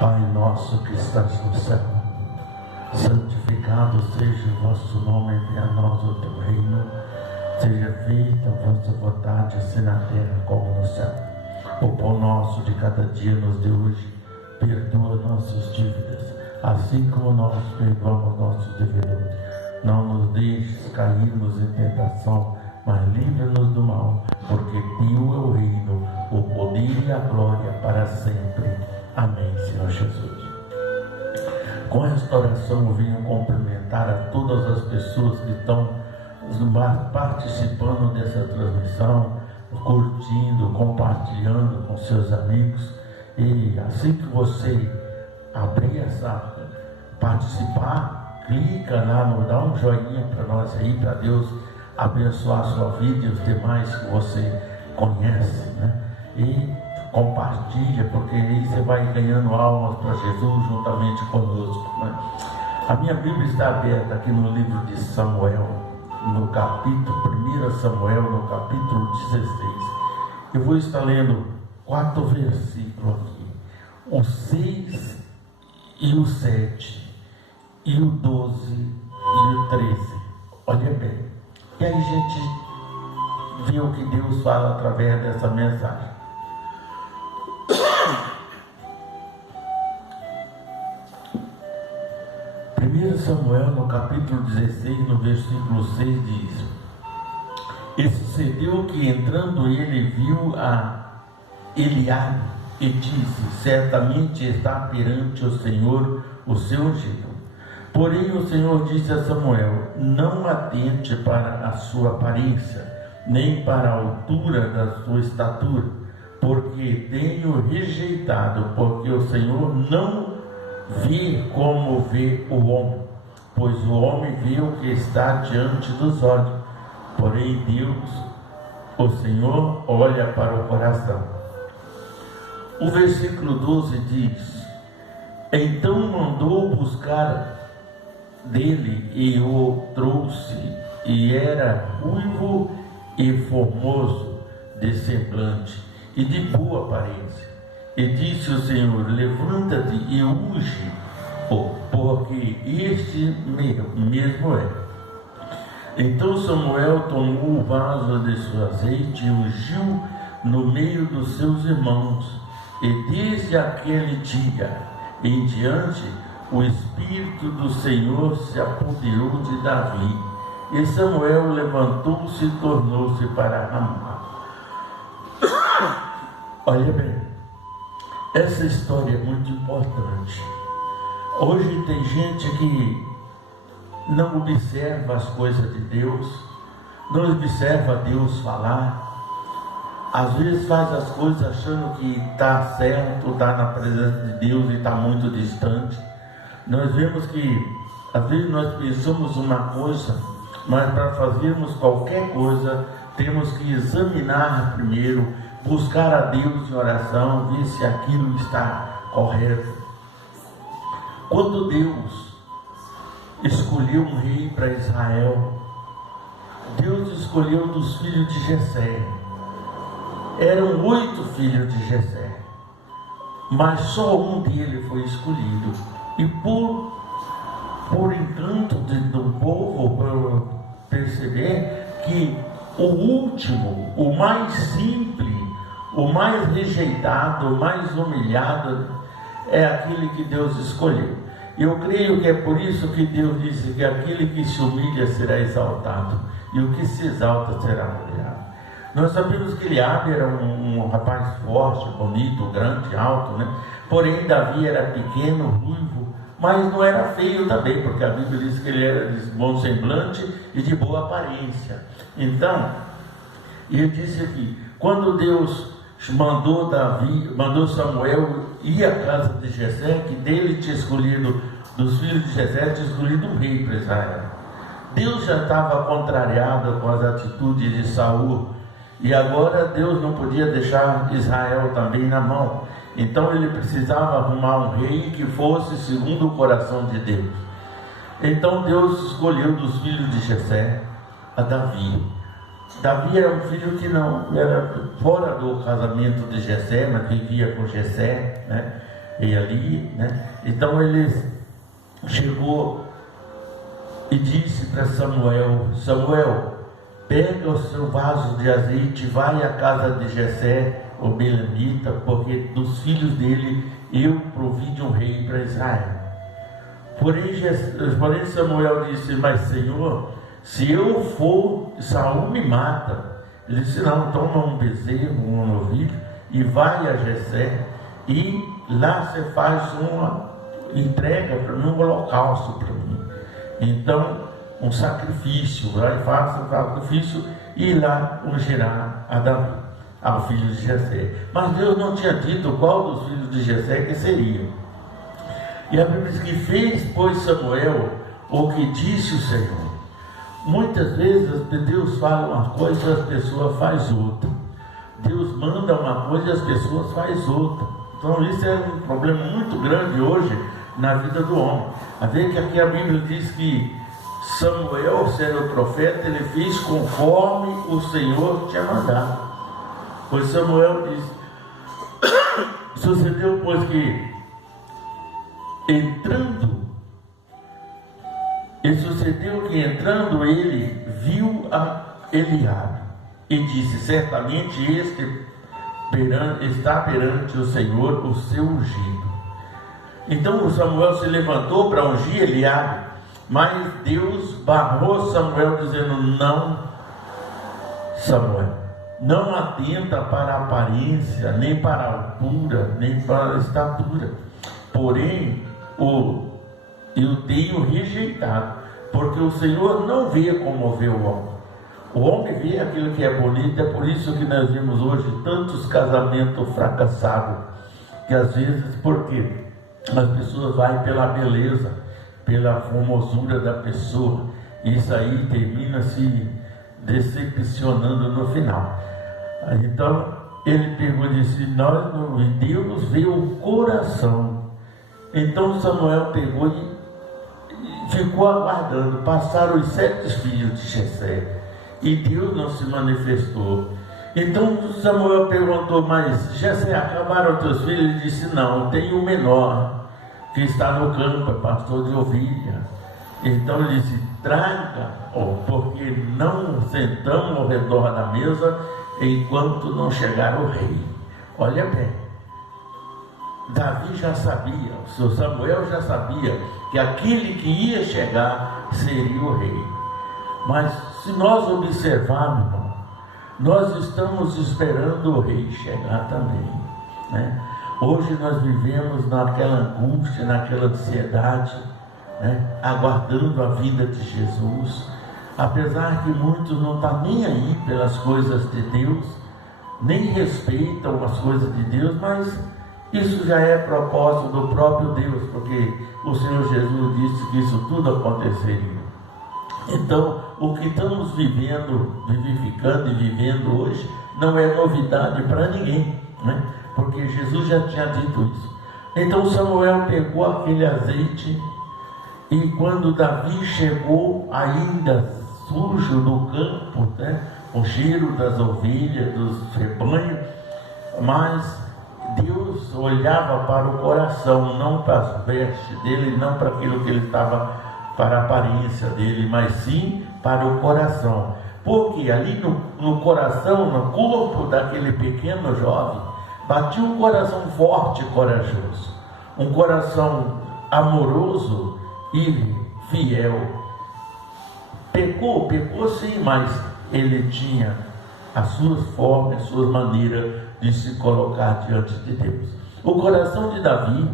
Pai nosso que estás no céu, santificado seja o vosso nome, venha a nós o teu reino, seja feita a vossa vontade, assim na terra como no céu. O pão nosso de cada dia nos dê hoje, perdoa nossas dívidas, assim como nós perdoamos nossos devedores. Não nos deixes cairmos em tentação, mas livra-nos do mal, porque teu é o reino, o poder e a glória para sempre. Amém, Senhor Jesus. Com esta oração eu venho cumprimentar a todas as pessoas que estão participando dessa transmissão, curtindo, compartilhando com seus amigos. E assim que você abrir essa, participar, clica lá, dá um joinha para nós aí, para Deus abençoar a sua vida e os demais que você conhece, né? E compartilha, porque aí você vai ganhando almas para Jesus juntamente conosco, né? A minha Bíblia está aberta aqui no livro de Samuel, no capítulo 1 Samuel, no capítulo 16. Eu vou estar lendo 4 versículos aqui, o 6 e o 7, e o 12 e o 13. Olha bem, e aí a gente vê o que Deus fala através dessa mensagem. 1 Samuel, no capítulo 16, no versículo 6, diz: E sucedeu que, entrando ele, viu a Eliabe e disse: Certamente está perante o Senhor o seu ungido. Porém o Senhor disse a Samuel: Não atente para a sua aparência, nem para a altura da sua estatura, porque tenho rejeitado, porque o Senhor não vê como vê o homem, pois o homem vê o que está diante dos olhos, porém Deus, o Senhor, olha para o coração. O versículo 12 diz: Então mandou buscar dele e o trouxe, e era ruivo e formoso de semblante e de boa aparência. E disse o Senhor: Levanta-te e unge, porque este mesmo é. Então Samuel tomou o vaso de seu azeite e ungiu no meio dos seus irmãos. E desde aquele dia em diante, o Espírito do Senhor se apoderou de Davi. E Samuel levantou-se e tornou-se para Ramá. Olha bem, essa história é muito importante. Hoje tem gente que não observa as coisas de Deus, não observa Deus falar, às vezes faz as coisas achando que está certo, está na presença de Deus e está muito distante. Nós vemos que às vezes nós pensamos uma coisa, mas para fazermos qualquer coisa temos que examinar primeiro, buscar a Deus em oração, ver se aquilo está correto. Quando Deus escolheu um rei para Israel, Deus escolheu dos filhos de Jessé. Eram 8 filhos de Jessé, mas só um deles foi escolhido. E por encanto do povo, por perceber que o último, o mais simples, o mais rejeitado, o mais humilhado, é aquele que Deus escolheu. Eu creio que é por isso que Deus disse que aquele que se humilha será exaltado, e o que se exalta será humilhado. Nós sabemos que Eliabe era um rapaz forte, bonito, grande, alto, né? Porém Davi era pequeno, ruivo, mas não era feio também, porque a Bíblia diz que ele era de bom semblante e de boa aparência. Então, ele disse aqui, quando Deus mandou Samuel ir à casa de Jessé, que dele tinha escolhido, dos filhos de Jessé, tinha escolhido um rei para Israel. Deus já estava contrariado com as atitudes de Saul, e agora Deus não podia deixar Israel também na mão. Então ele precisava arrumar um rei que fosse segundo o coração de Deus. Então Deus escolheu dos filhos de Jessé a Davi. Davi era um filho que não era fora do casamento de Jessé, mas vivia com Jessé, né? e ali, né? Então ele chegou e disse para Samuel: Samuel, pega o seu vaso de azeite, vai à casa de Jessé, o belemita, porque dos filhos dele eu provi de um rei para Israel. Porém Samuel disse: mas Senhor, se eu for, Saul me mata. Ele disse: não, toma um bezerro, um novilho, e vai a Jessé, e lá você faz uma entrega num holocausto para mim. Então, um sacrifício, lá ele faz um sacrifício, e lá ungirá a Davi, ao filho de Jessé. Mas Deus não tinha dito qual dos filhos de Jessé que seria. E a Bíblia diz que fez, pois, Samuel o que disse o Senhor. Muitas vezes Deus fala uma coisa e as pessoas fazem outra. Deus manda uma coisa e as pessoas fazem outra. Então isso é um problema muito grande hoje na vida do homem. A ver que aqui a Bíblia diz que Samuel, sendo o profeta, ele fez conforme o Senhor tinha mandado. Pois Samuel diz: sucedeu, pois, que entrando ele viu a Eliabe e disse: certamente este está perante o Senhor o seu ungido. Então Samuel se levantou para ungir Eliabe, mas Deus barrou Samuel, dizendo: não, Samuel, não atenta para a aparência, nem para a altura, nem para a estatura, porém eu tenho rejeitado, porque o Senhor não vê como vê o homem. O homem vê aquilo que é bonito. É por isso que nós vemos hoje tantos casamentos fracassados, que às vezes, porque as pessoas vão pela beleza, pela formosura da pessoa, isso aí termina se decepcionando no final. Então ele pegou e disse: Deus vê o coração. Então Samuel pegou e ficou aguardando. Passaram os 7 filhos de Jessé e Deus não se manifestou. Então Samuel perguntou: mas Jessé, acabaram teus filhos? Ele disse: não, tem o menor que está no campo, é pastor de ovelha. Então ele disse: traga, porque não sentamos ao redor da mesa enquanto não chegar o rei. Olha bem, Davi já sabia, o seu Samuel já sabia que aquele que ia chegar seria o rei. Mas se nós observarmos, irmão, nós estamos esperando o rei chegar também, né? Hoje nós vivemos naquela angústia, naquela ansiedade, né? Aguardando a vinda de Jesus, apesar que muitos não estão nem aí pelas coisas de Deus, nem respeitam as coisas de Deus, mas isso já é propósito do próprio Deus, porque o Senhor Jesus disse que isso tudo aconteceria. Então, o que estamos vivendo, vivificando e vivendo hoje, não é novidade para ninguém, né? Porque Jesus já tinha dito isso. Então Samuel pegou aquele azeite, e quando Davi chegou, ainda sujo do campo, né? O cheiro das ovelhas, dos rebanhos, mas Deus olhava para o coração, não para as vestes dele, não para aquilo que ele estava, para a aparência dele, mas sim para o coração. Porque ali no coração, no corpo daquele pequeno jovem, batia um coração forte e corajoso, um coração amoroso e fiel. Pecou sim, mas ele tinha as suas formas, as suas maneiras de se colocar diante de Deus. O coração de Davi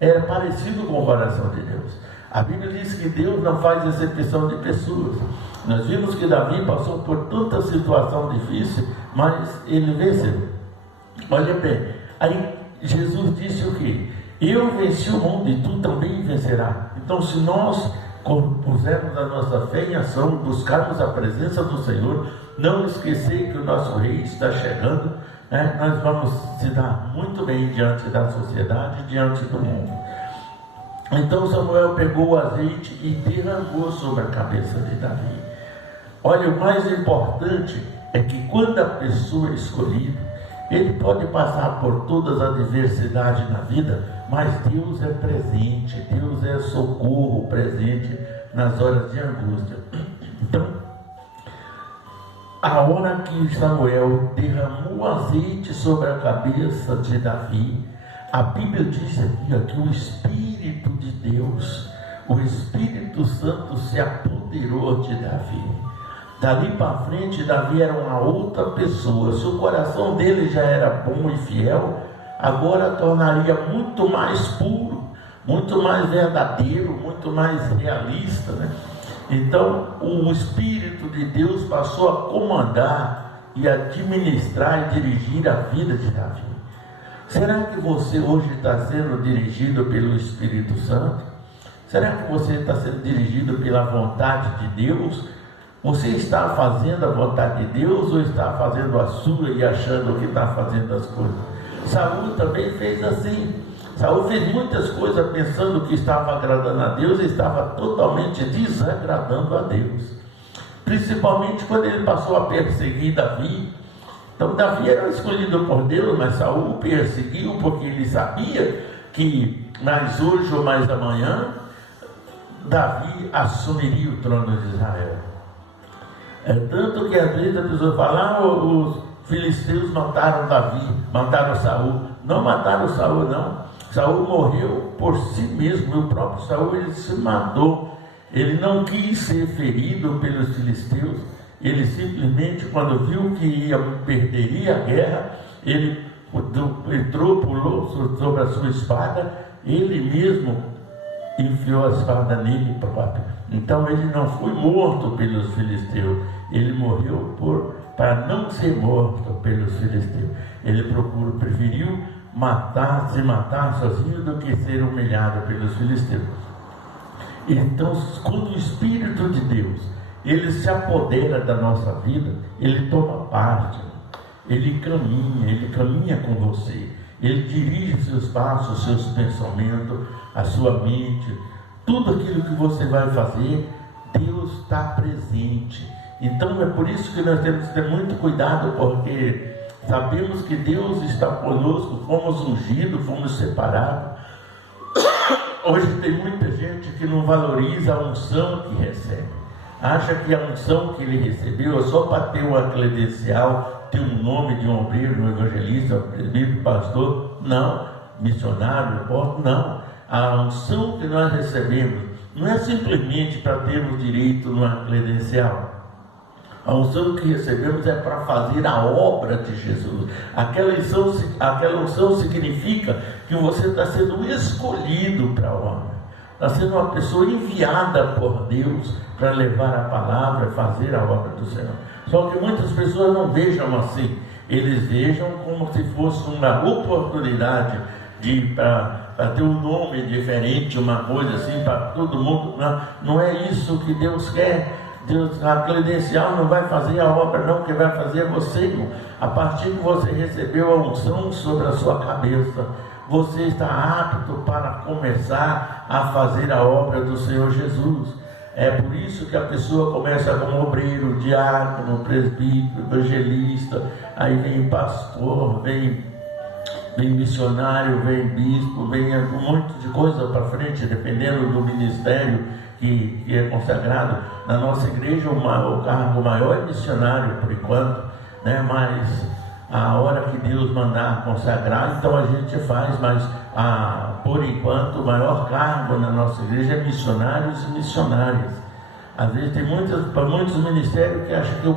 era parecido com o coração de Deus. A Bíblia diz que Deus não faz exceção de pessoas. Nós vimos que Davi passou por tanta situação difícil, mas ele venceu. Olha bem, aí Jesus disse o quê? Eu venci o mundo e tu também vencerás. Então, se nós pusermos a nossa fé em ação, buscarmos a presença do Senhor, não esquecer que o nosso rei está chegando, né? Nós vamos se dar muito bem diante da sociedade, diante do mundo. Então Samuel pegou o azeite e derramou sobre a cabeça de Davi. Olha, o mais importante é que quando a pessoa é escolhida, ele pode passar por todas as adversidades na vida, mas Deus é presente, Deus é socorro presente nas horas de angústia. Então, a hora que Samuel derramou azeite sobre a cabeça de Davi, a Bíblia diz aqui que o Espírito de Deus, o Espírito Santo se apoderou de Davi. Dali para frente, Davi era uma outra pessoa. Se o coração dele já era bom e fiel, agora tornaria muito mais puro, muito mais verdadeiro, muito mais realista, né? Então, o Espírito de Deus passou a comandar e administrar e dirigir a vida de Davi. Será que você hoje está sendo dirigido pelo Espírito Santo? Será que você está sendo dirigido pela vontade de Deus? Você está fazendo a vontade de Deus ou está fazendo a sua e achando que está fazendo as coisas? Saul também fez assim. Saul fez muitas coisas pensando que estava agradando a Deus e estava totalmente desagradando a Deus. Principalmente quando ele passou a perseguir Davi. Então Davi era escolhido por Deus, mas Saul o perseguiu porque ele sabia que mais hoje ou mais amanhã Davi assumiria o trono de Israel. É tanto que às vezes a pessoa fala, os filisteus mataram Davi, mataram Saul. Não mataram Saul, não. Saul morreu por si mesmo. O próprio Saul, ele se matou. Ele não quis ser ferido pelos filisteus. Ele simplesmente, quando viu que perderia a guerra, ele entrou, pulou sobre a sua espada, ele mesmo enfiou a espada nele próprio. Então ele não foi morto pelos filisteus, ele morreu para não ser morto pelos filisteus. Ele preferiu se matar sozinho do que ser humilhado pelos filisteus. Então, quando o Espírito de Deus ele se apodera da nossa vida, ele toma parte, ele caminha com você, ele dirige seus passos, seus pensamentos, a sua mente, tudo aquilo que você vai fazer, Deus está presente. Então é por isso que nós temos que ter muito cuidado, porque sabemos que Deus está conosco, fomos ungidos, fomos separados. Hoje tem muita gente que não valoriza a unção que recebe. Acha que a unção que ele recebeu é só para ter uma credencial, ter um nome de um obreiro, um evangelista, um presbítero, pastor. Não, missionário, não. A unção que nós recebemos não é simplesmente para termos direito numa credencial. A unção que recebemos é para fazer a obra de Jesus. Aquela unção significa que você está sendo escolhido para a obra. Está sendo uma pessoa enviada por Deus para levar a palavra e fazer a obra do Senhor. Só que muitas pessoas não vejam assim. Eles vejam como se fosse uma oportunidade para ter um nome diferente, uma coisa assim para todo mundo. Não é isso que Deus quer. Deus, a credencial não vai fazer a obra, não, que vai fazer é você, irmão. A partir que você recebeu a unção sobre a sua cabeça, você está apto para começar a fazer a obra do Senhor Jesus. É por isso que a pessoa começa como obreiro, diácono, presbítero, evangelista, aí vem pastor, vem missionário, vem bispo, vem um monte de coisa para frente, dependendo do ministério que é consagrado. Na nossa igreja o cargo maior é missionário por enquanto, né? Mas a hora que Deus mandar consagrar, então a gente faz, mas por enquanto o maior cargo na nossa igreja é missionários e missionárias. Às vezes tem muitos ministérios que acham que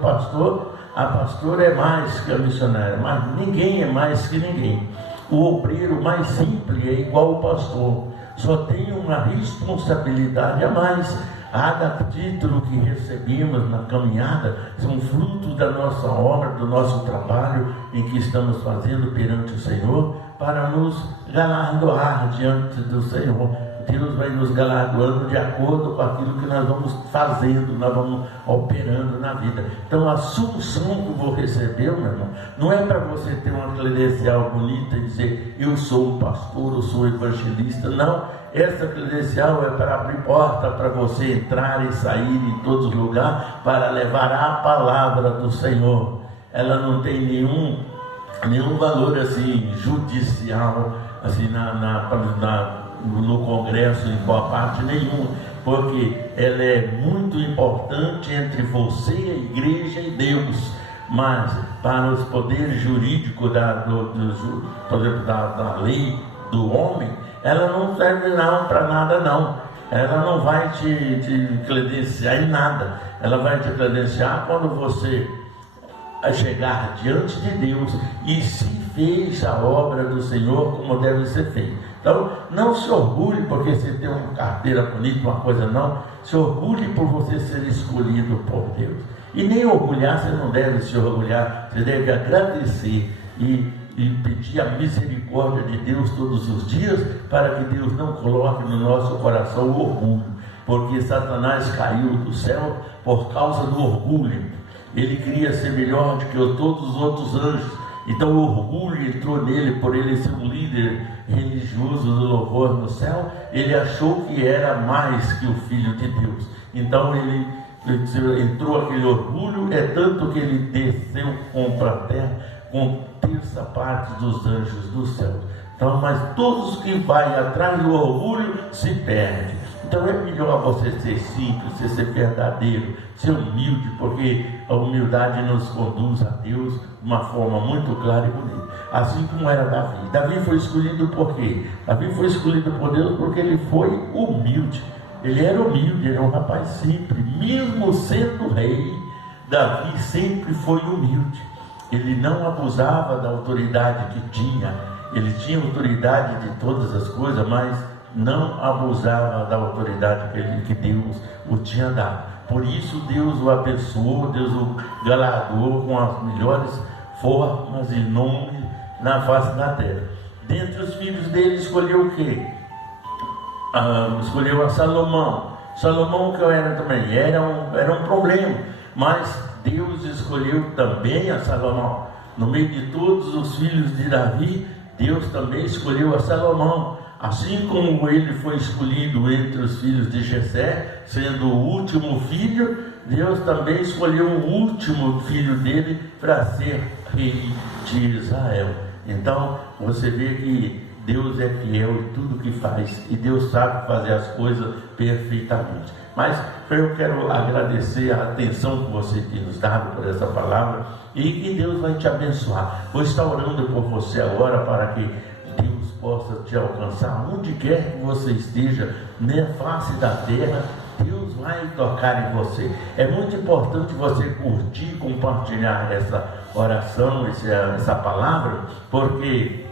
a pastora é mais que a missionária, mas ninguém é mais que ninguém. O obreiro mais simples é igual ao pastor, só tem uma responsabilidade a mais. Cada título que recebemos na caminhada são frutos da nossa obra, do nosso trabalho em que estamos fazendo perante o Senhor, para nos galardoar diante do Senhor. Deus vai nos galardoando de acordo com aquilo que nós vamos fazendo, nós vamos operando na vida. Então a solução que vou receber, meu irmão, não é para você ter uma credencial bonita e dizer eu sou um pastor, eu sou um evangelista. Não, essa credencial é para abrir porta para você entrar e sair em todos os lugares para levar a palavra do Senhor. Ela não tem nenhum valor assim judicial. assim, no Congresso, em qual parte nenhuma, porque ela é muito importante entre você, a igreja e Deus. Mas para os poderes jurídicos por exemplo, da lei do homem, ela não serve não para nada não. Ela não vai te credenciar em nada. Ela vai te credenciar quando você chegar diante de Deus e se fez a obra do Senhor como deve ser feita. Então, não se orgulhe porque você tem uma carteira bonita, uma coisa não. Se orgulhe por você ser escolhido por Deus. E nem orgulhar, você não deve se orgulhar. Você deve agradecer e pedir a misericórdia de Deus todos os dias, para que Deus não coloque no nosso coração o orgulho. Porque Satanás caiu do céu por causa do orgulho. Ele queria ser melhor do que todos os outros anjos. Então o orgulho entrou nele, por ele ser um líder religioso do louvor no céu. Ele achou que era mais que o Filho de Deus. Então ele entrou aquele orgulho, é tanto que ele desceu para a terra com terça parte dos anjos do céu. Então, mas todos que vai atrás do orgulho se perdem. Então é melhor você ser simples, você ser verdadeiro, ser humilde, porque a humildade nos conduz a Deus de uma forma muito clara e bonita. Assim como era Davi. Davi foi escolhido por quê? Davi foi escolhido por Deus porque ele foi humilde. Ele era humilde, ele era um rapaz simples. Mesmo sendo rei, Davi sempre foi humilde. Ele não abusava da autoridade que tinha. Ele tinha autoridade de todas as coisas, mas não abusava da autoridade que Deus o tinha dado. Por isso Deus o abençoou, Deus o galardoou com as melhores formas e nomes na face da terra. Dentre os filhos dele escolheu o quê? Escolheu a Salomão. Salomão que era também, era um problema, mas Deus escolheu também a Salomão. No meio de todos os filhos de Davi, Deus também escolheu a Salomão. Assim como ele foi escolhido entre os filhos de Jessé, sendo o último filho, Deus também escolheu o último filho dele para ser rei de Israel. Então, você vê que Deus é fiel em tudo que faz, e Deus sabe fazer as coisas perfeitamente. Mas eu quero agradecer a atenção que você tem nos dado por essa palavra, e que Deus vai te abençoar. Vou estar orando por você agora, para que Deus possa te alcançar onde quer que você esteja, na face da terra. Deus vai tocar em você. É muito importante você curtir, compartilhar essa oração, essa palavra, porque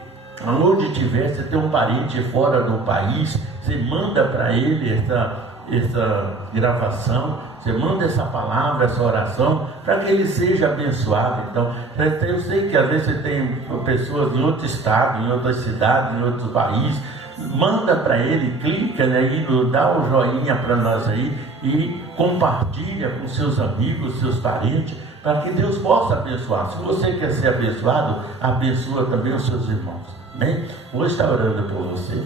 aonde tiver, você tem um parente fora do país, você manda para ele essa gravação, você manda essa palavra, essa oração, para que ele seja abençoado. Então, eu sei que às vezes você tem pessoas em outro estado, em outra cidade, em outro país. Manda para ele, clica aí, dá o joinha para nós aí e compartilha com seus amigos, seus parentes, para que Deus possa abençoar. Se você quer ser abençoado, abençoa também os seus irmãos. Amém? Vou estar orando por você.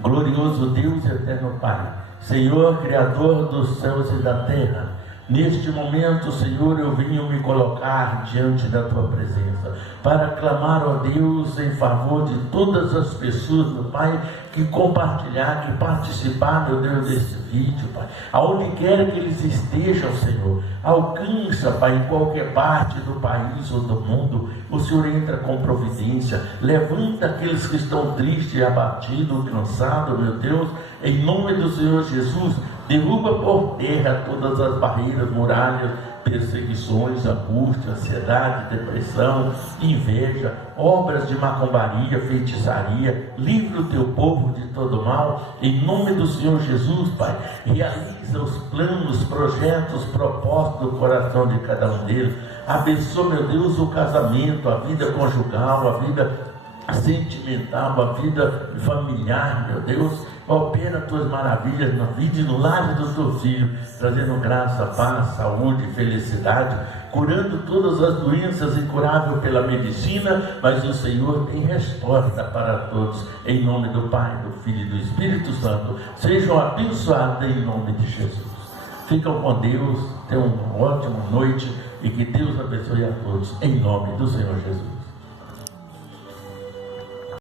Glorioso Deus e eterno Pai, Senhor, Criador dos céus e da terra, neste momento, Senhor, eu venho me colocar diante da Tua presença, para clamar, ó Deus, em favor de todas as pessoas, meu Pai, que compartilhar, que participar, meu Deus, desse vídeo, Pai. Aonde quer que eles estejam, Senhor, alcança, Pai, em qualquer parte do país ou do mundo, o Senhor entra com providência, levanta aqueles que estão tristes, abatidos, cansados, meu Deus, em nome do Senhor Jesus. Derruba por terra todas as barreiras, muralhas, perseguições, angústia, ansiedade, depressão, inveja, obras de macumbaria, feitiçaria. Livra o teu povo de todo mal, em nome do Senhor Jesus, Pai. Realiza os planos, projetos, propósitos do coração de cada um deles. Abençoa, meu Deus, o casamento, a vida conjugal, a vida sentimental, a vida familiar, meu Deus. Opera tuas maravilhas na vida e no lar do teu filho, trazendo graça, paz, saúde, felicidade, curando todas as doenças, incurável pela medicina, mas o Senhor tem resposta para todos. Em nome do Pai, do Filho e do Espírito Santo, sejam abençoados em nome de Jesus. Ficam com Deus, tenham uma ótima noite e que Deus abençoe a todos, em nome do Senhor Jesus.